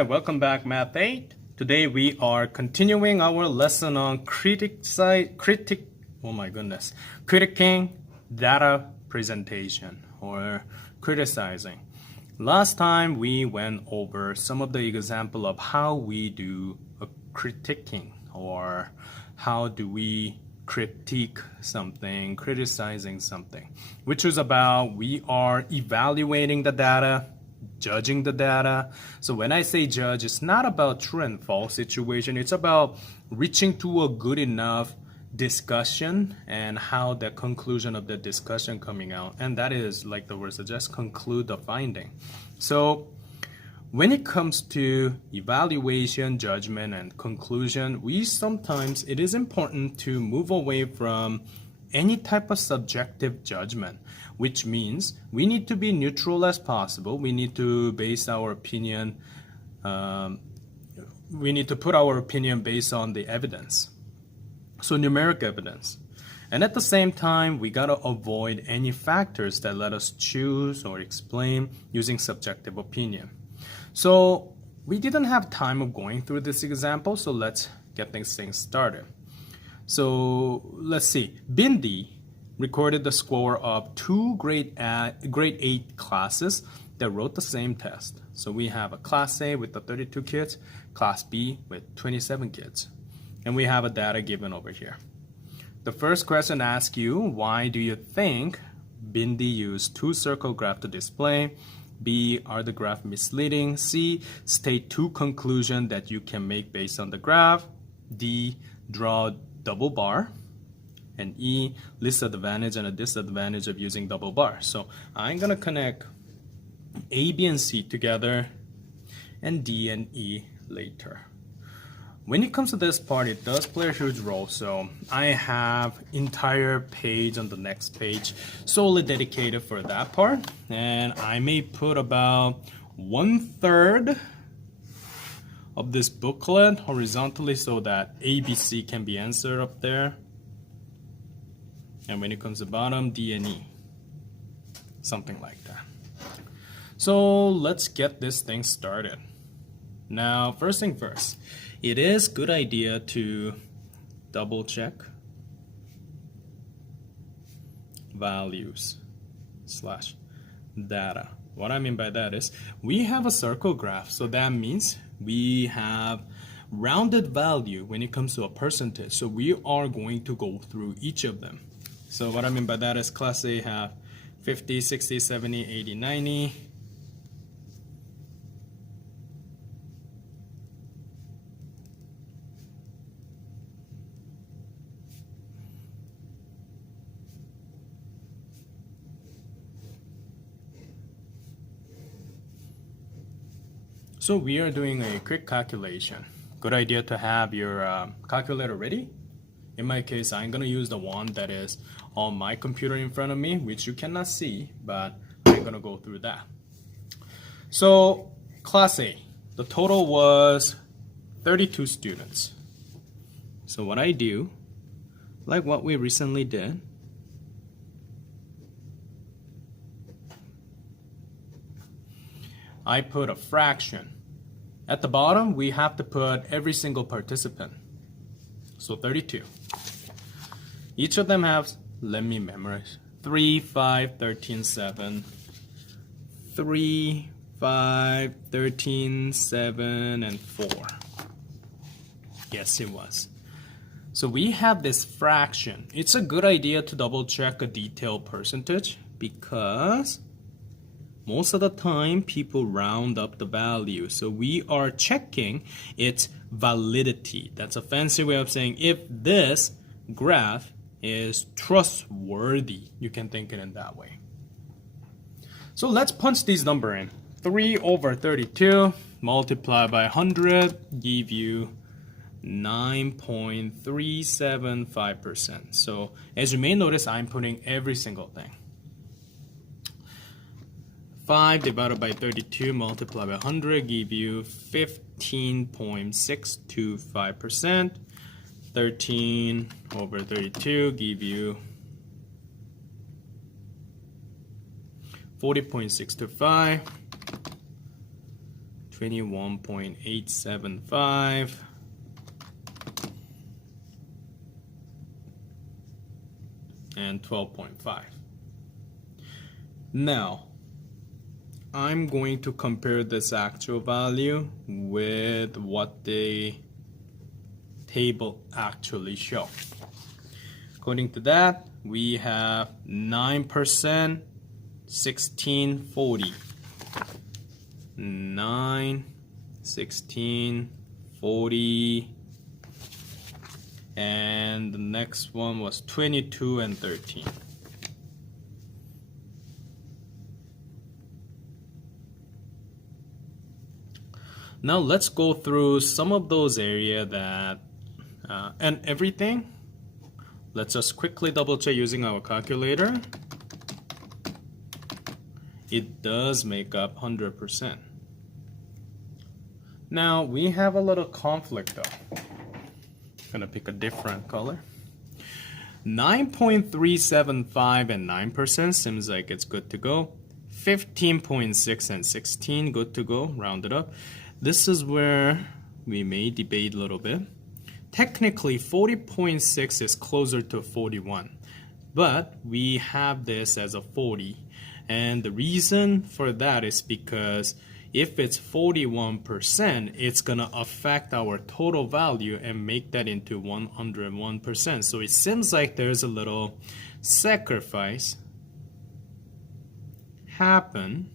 Alright, welcome back Math 8. Today we are continuing our lesson on critiquing data presentation or criticizing. Last time we went over some of the example of how we do a critiquing or how do we critique something, criticizing something, which was about we are evaluating the data, judging the data. So when I say judge, it's not about true and false situation. It's about reaching to a good enough discussion and how the conclusion of the discussion coming out. And that is, like the word suggests, conclude the finding. So when it comes to evaluation, judgment, and conclusion, it is important to move away from any type of subjective judgment, which means we need to be neutral as possible. We need to base our opinion, we need to put our opinion based on the evidence. So numeric evidence. And at the same time, we gotta avoid any factors that let us choose or explain using subjective opinion. So we didn't have time of going through this example, so let's get things started. So let's see. Bindi recorded the score of two grade 8 classes that wrote the same test. So we have a class A with the 32 kids, class B with 27 kids. And we have a data given over here. The first question asks you, why do you think Bindi used two circle graph to display? B, are the graph misleading? C, state two conclusions that you can make based on the graph. D, draw double bar. And E, list advantage and a disadvantage of using double bar. So I'm gonna connect A, B, and C together and D and E later. When it comes to this part, it does play a huge role. So I have entire page on the next page solely dedicated for that part. And I may put about 1/3 of this booklet horizontally so that A, B, C can be answered up there. And when it comes to bottom, D and E. Something like that. So let's get this thing started. Now, first thing first, it is a good idea to double check values / data. What I mean by that is we have a circle graph, so that means we have rounded value when it comes to a percentage. So we are going to go through each of them. So what I mean by that is class A have 50, 60, 70, 80, 90. So we are doing a quick calculation. Good idea to have your calculator ready. In my case, I'm gonna use the one that is on my computer in front of me, which you cannot see, but I'm gonna go through that. So class A, the total was 32 students. So what I do, like what we recently did, I put a fraction. At the bottom, we have to put every single participant. So 32. Each of them has, let me memorize, 3, 5, 13, 7. 3, 5, 13, 7, and 4. Yes, it was. So we have this fraction. It's a good idea to double check a detailed percentage because most of the time, people round up the value. So we are checking its validity. That's a fancy way of saying if this graph is trustworthy. You can think it in that way. So let's punch these numbers in. 3 over 32 multiplied by 100 give you 9.375%. So as you may notice, I'm putting every single thing. 5 divided by 32 multiplied by 100 give you 15.625%. 13 over 32 give you 40.625. 21.875. And 12.5. Now, I'm going to compare this actual value with what the table actually show. According to that, we have 9%, 1640. 9, 1640. And the next one was 22 and 13. Now let's go through some of those areas that and everything. Let's just quickly double check using our calculator. It does make up 100%. Now we have a little conflict though. Gonna pick a different color. 9.375 and 9% seems like it's good to go. 15.6 and 16 good to go, round it up. This is where we may debate a little bit. Technically 40.6 is closer to 41, but we have this as a 40, and the reason for that is because if it's 41%, it's gonna affect our total value and make that into 101%. So it seems like there's a little sacrifice happen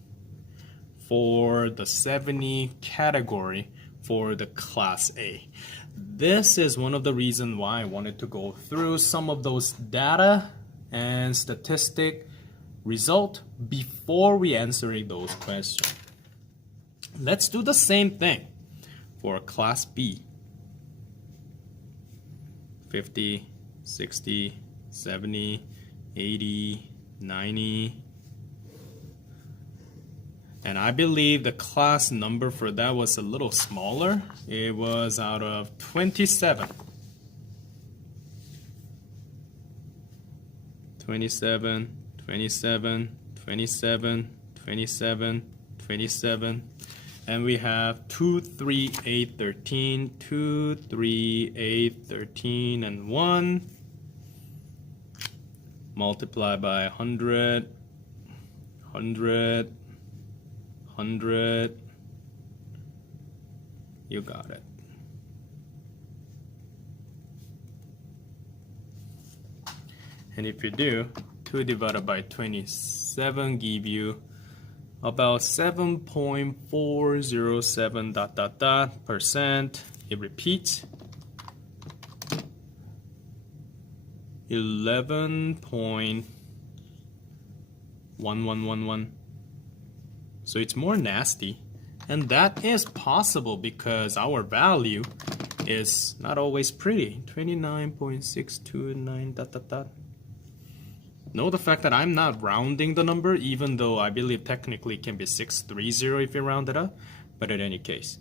for the 70 category for the Class A. This is one of the reasons why I wanted to go through some of those data and statistic result before we answering those questions. Let's do the same thing for Class B. 50, 60, 70, 80, 90. And I believe the class number for that was a little smaller. It was out of 27. 27, 27, 27, 27, 27. And we have 2, 3, 8, 13, 2, 3, 8, 13, and 1. Multiply by 100, 100, 100. You got it. And if you do, 2 divided by 27 give you about 7.407 percent. It repeats. 11.1111. So it's more nasty, and that is possible because our value is not always pretty. 29.629 ... Know the fact that I'm not rounding the number, even though I believe technically it can be 630 if you round it up, but in any case.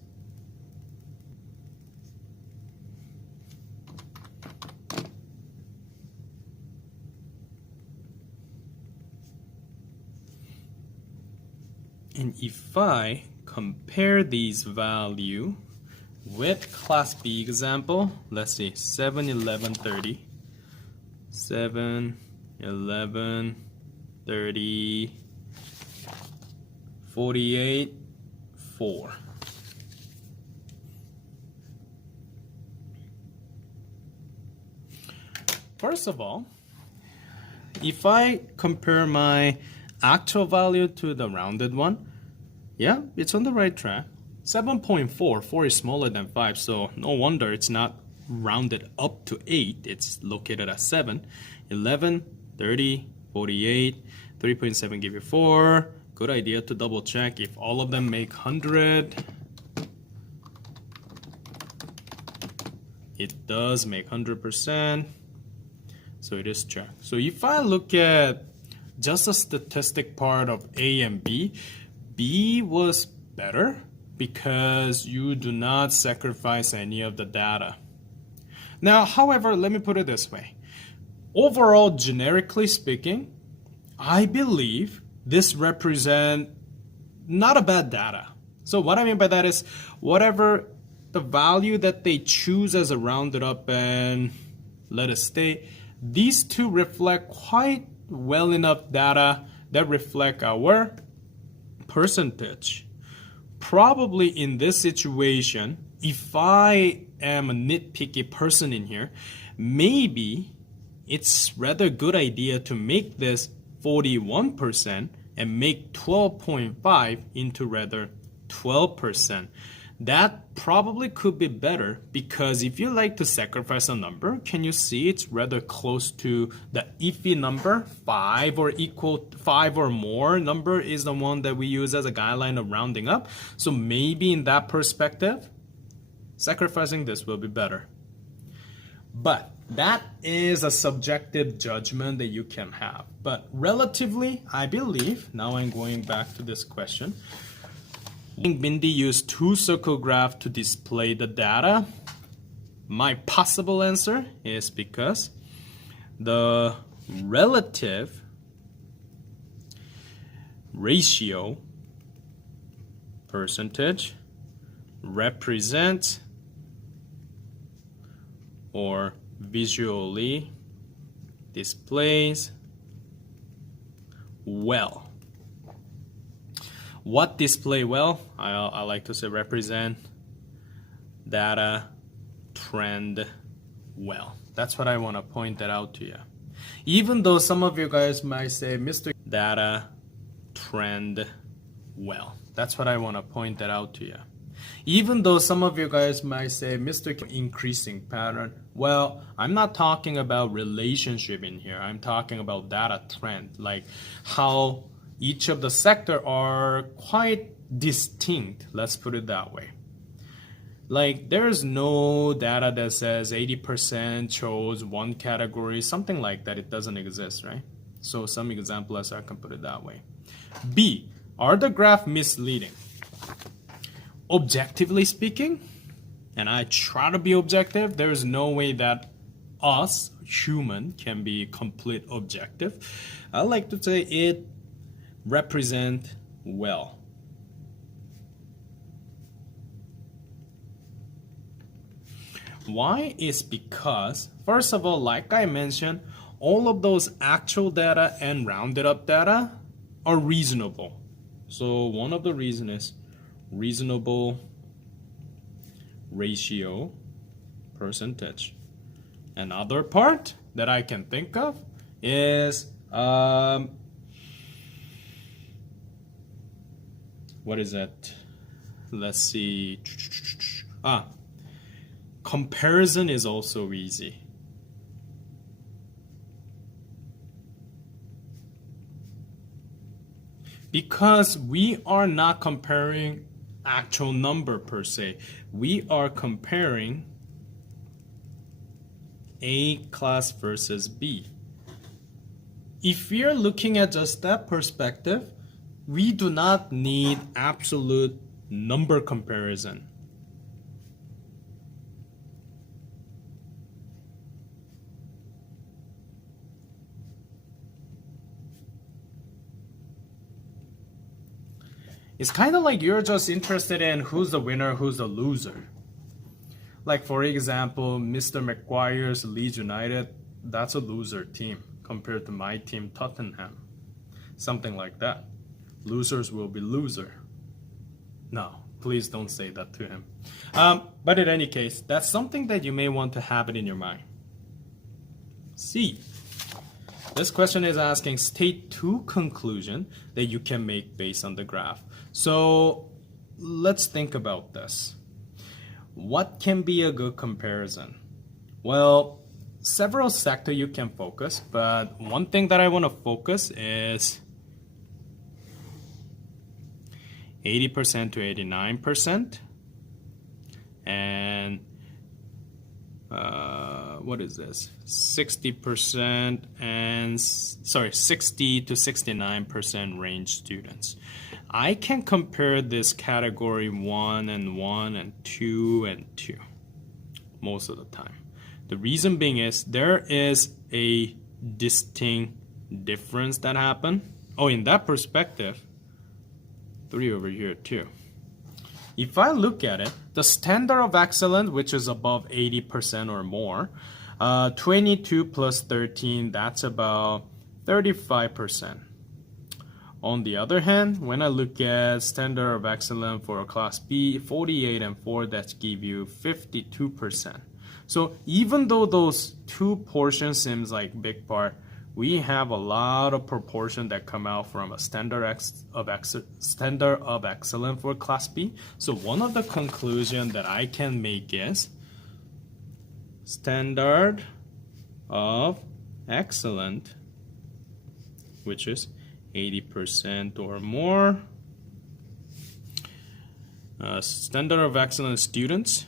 And if I compare these value with Class B example, let's see, 7, 11, 30, 7, 11, 30, 48, 4. First of all, if I compare my actual value to the rounded one, yeah, it's on the right track. 7.4, 4 is smaller than 5, so no wonder it's not rounded up to 8. It's located at 7. 11, 30, 48, 3.7 give you 4. Good idea to double check if all of them make 100. It does make 100%. So it is checked. So if I look at just the statistic part of A and B, B was better because you do not sacrifice any of the data. Now, however, let me put it this way. Overall, generically speaking, I believe this represents not a bad data. So what I mean by that is whatever the value that they choose as a rounded up and let it stay, these two reflect quite well enough data that reflect our percentage. Probably in this situation, if I am a nitpicky person in here, maybe it's rather good idea to make this 41% and make 12.5 into rather 12%. That probably could be better, because if you like to sacrifice a number, can you see it's rather close to the iffy number? 5 or equal 5 or more number is the one that we use as a guideline of rounding up. So maybe in that perspective, sacrificing this will be better. But that is a subjective judgment that you can have. But relatively, I believe, now I'm going back to this question, Bindi used two circle graph to display the data. My possible answer is because the relative ratio percentage represents or visually displays well. What display well? I like to say represent data trend well. That's what I want to point that out to you. Even though some of you guys might say, Mr. Data trend well. That's what I want to point that out to you. Even though some of you guys might say, Mr. Increasing pattern. Well, I'm not talking about relationship in here. I'm talking about data trend, like how each of the sector are quite distinct. Let's put it that way. Like there's no data that says 80% chose one category, something like that. It doesn't exist, right? So some examples I can put it that way. B, are the graph misleading? Objectively speaking, and I try to be objective, there's no way that us, human, can be complete objective. I like to say it represent well. Why? Is because, first of all, like I mentioned, all of those actual data and rounded up data are reasonable. So one of the reasons is reasonable ratio percentage. Another part that I can think of is what is that? Let's see. Comparison is also easy. Because we are not comparing actual number per se. We are comparing A class versus B. If we are looking at just that perspective, we do not need absolute number comparison. It's kind of like you're just interested in who's the winner, who's the loser. Like for example, Mr. McGuire's Leeds United, that's a loser team compared to my team Tottenham. Something like that. Losers will be loser. No, please don't say that to him. But in any case, that's something that you may want to have it in your mind. C. This question is asking, state two conclusions that you can make based on the graph. So let's think about this. What can be a good comparison? Well, several sectors you can focus, but one thing that I want to focus is 80% to 89%, and what is this? 60% and 60 to 69% range students. I can compare this category 1 and 1 and 2 and 2 most of the time. The reason being is there is a distinct difference that happen. Oh, in that perspective, 3 over here too. if I look at it, the standard of excellence, which is above 80% or more, 22 plus 13, that's about 35%. On the other hand, when I look at standard of excellence for class B, 48 and 4, that give you 52%. So even though those two portions seems like big part, we have a lot of proportion that come out from a standard of excellence for class B. So one of the conclusion that I can make is standard of excellence, which is 80% or more. Standard of excellence students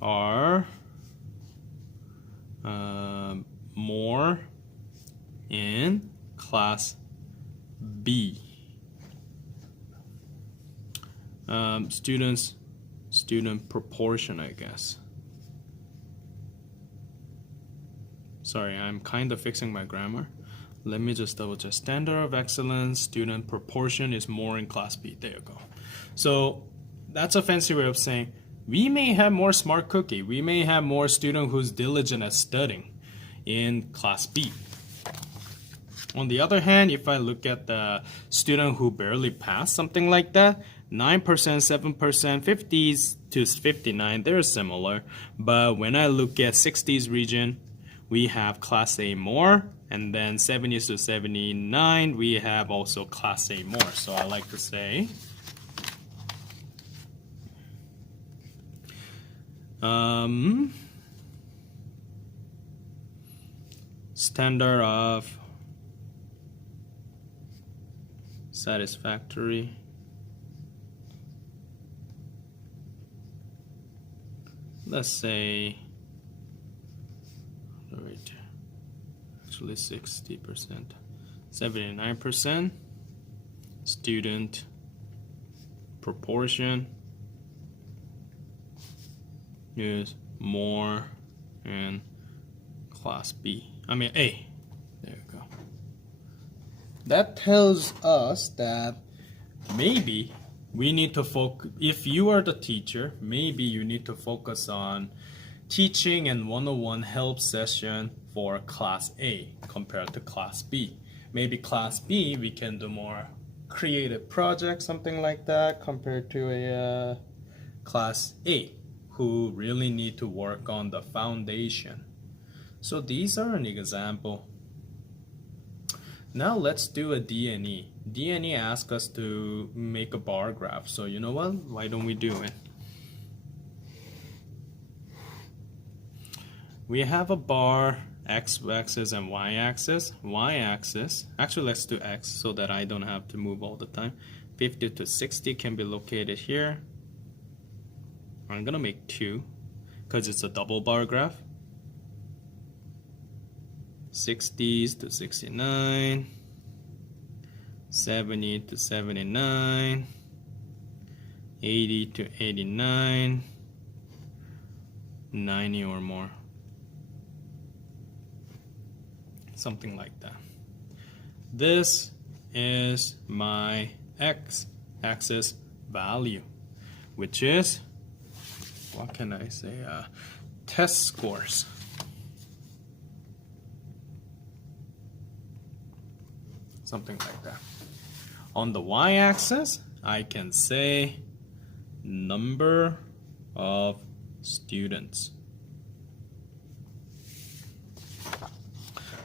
are more in class B. Student proportion, I guess. Sorry, I'm kind of fixing my grammar. Let me just double check. Standard of excellence, student proportion is more in class B. There you go. So that's a fancy way of saying we may have more smart cookie. We may have more student who's diligent at studying in class B. On the other hand, if I look at the student who barely passed, something like that, 9%, 7%, 50s to 59, they're similar. But when I look at 60s region, we have class A more, and then 70s to 79, we have also class A more. So I like to say standard of satisfactory let's say actually 60%, 79% student proportion is more in class B. I mean A. There you go. That tells us that maybe we need to focus, if you are the teacher, maybe you need to focus on teaching and one-on-one help session for class A compared to class B. Maybe class B, we can do more creative projects, something like that, compared to a class A, who really need to work on the foundation. So these are an example. Now let's do a D&E. D&E asks us to make a bar graph. So you know what? Why don't we do it? We have a bar, x-axis and y-axis. Y-axis, actually let's do x so that I don't have to move all the time. 50 to 60 can be located here. I'm gonna make 2 because it's a double bar graph. 60s to 69, 70 to 79, 80 to 89, 90 or more. Something like that. This is my x-axis value, which is, what can I say, test scores. Something like that. On the y-axis, I can say number of students.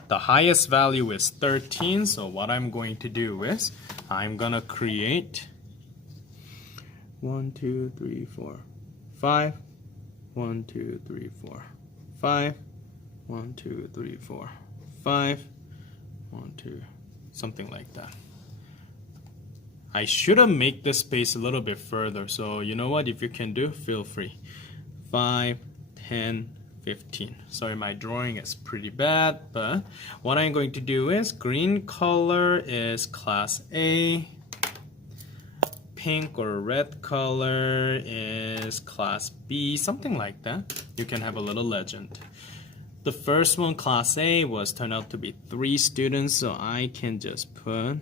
The highest value is 13, so what I'm going to do is I'm gonna create 1, 2, 3, 4, 5, 1, 2, 3, 4, 5, 1, 2, 3, 4, 5, 1, 2, something like that. I should have made this space a little bit further, so you know what, if you can do, feel free. 5, 10, 15. Sorry, my drawing is pretty bad, but what I'm going to do is green color is class A, pink or red color is class B, something like that. You can have a little legend. The first one, class A, was turned out to be 3 students, so I can just put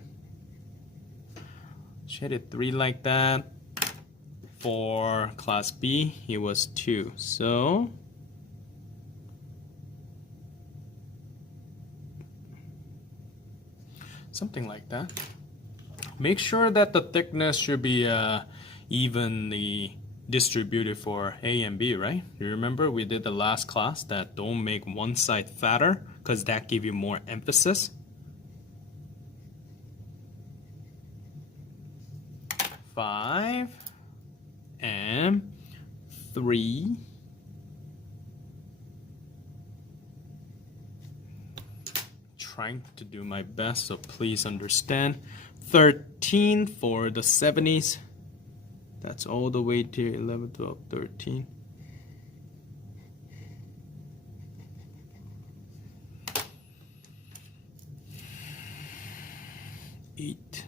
Shaded 3 like that. For class B, it was 2. So something like that. Make sure that the thickness should be evenly distributed for A and B, right? You remember we did the last class that don't make one side fatter because that give you more emphasis. 5 and 3. Trying to do my best, so please understand. 13 for the 70s. That's all the way to 11, 12, 13. Eight.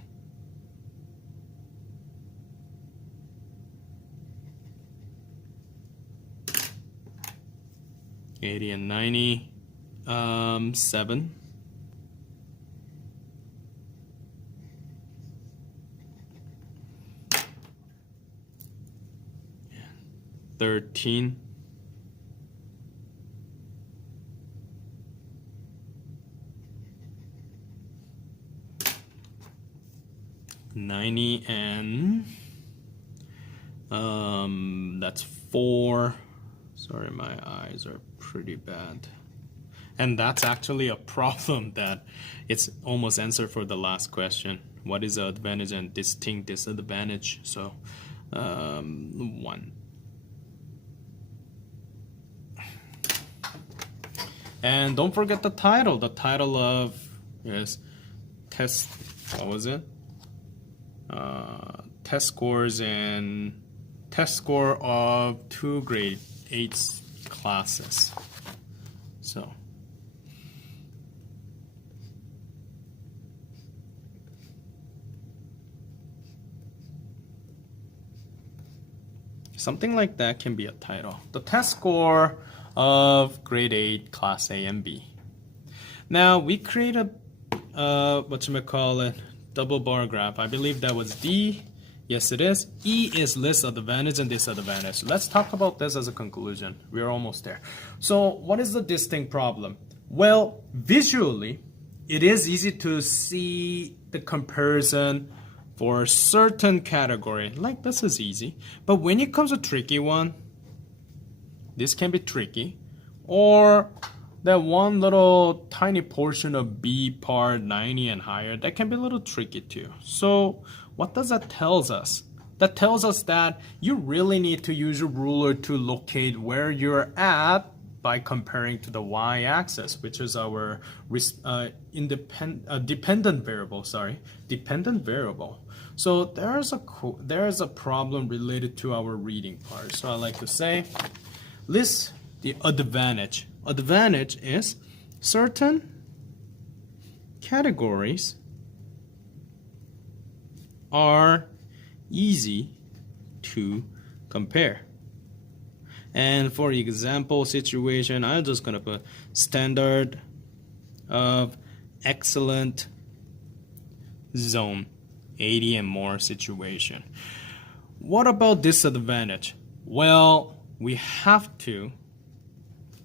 80 and 90. 7. 13. 90 and that's 4. Sorry, my eyes are pretty bad. And that's actually a problem that it's almost answered for the last question. What is the advantage and distinct disadvantage? So 1. And don't forget the title. The title of is test. What was it? Test scores and test score of 2 grade 8 classes. So something like that can be a title. The test score of grade 8 class A and B. Now we create a double bar graph. I believe that was D. Yes, it is. E is list advantage and disadvantage. Let's talk about this as a conclusion. We're almost there. So what is the distinct problem? Well, visually, it is easy to see the comparison for a certain category. Like this is easy. But when it comes to tricky one, this can be tricky. Or that one little tiny portion of B part 90 and higher, that can be a little tricky too. So what does that tells us? That tells us that you really need to use a ruler to locate where you're at by comparing to the y-axis, which is our dependent variable. Dependent variable. So there's a problem related to our reading part. So I like to say, list the advantage. Advantage is certain categories are easy to compare. And for example situation, I'm just gonna put standard of excellent zone 80 and more situation. What about disadvantage? Well, we have to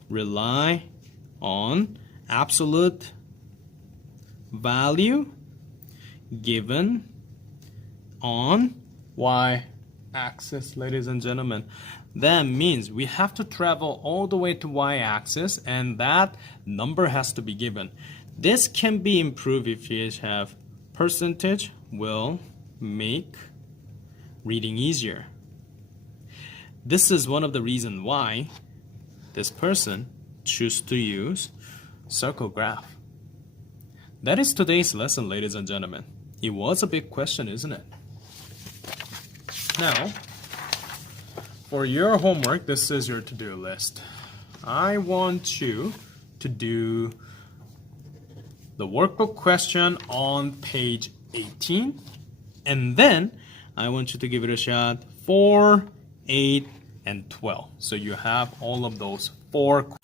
rely on absolute value given on y-axis, ladies and gentlemen. That means we have to travel all the way to y-axis, and that number has to be given. This can be improved if you have percentage, will make reading easier. This is one of the reasons why this person choose to use circle graph. That is today's lesson, ladies and gentlemen. It was a big question, isn't it? Now, for your homework, this is your to-do list. I want you to do the workbook question on page 18, and then I want you to give it a shot 4, 8, and 12. So you have all of those 4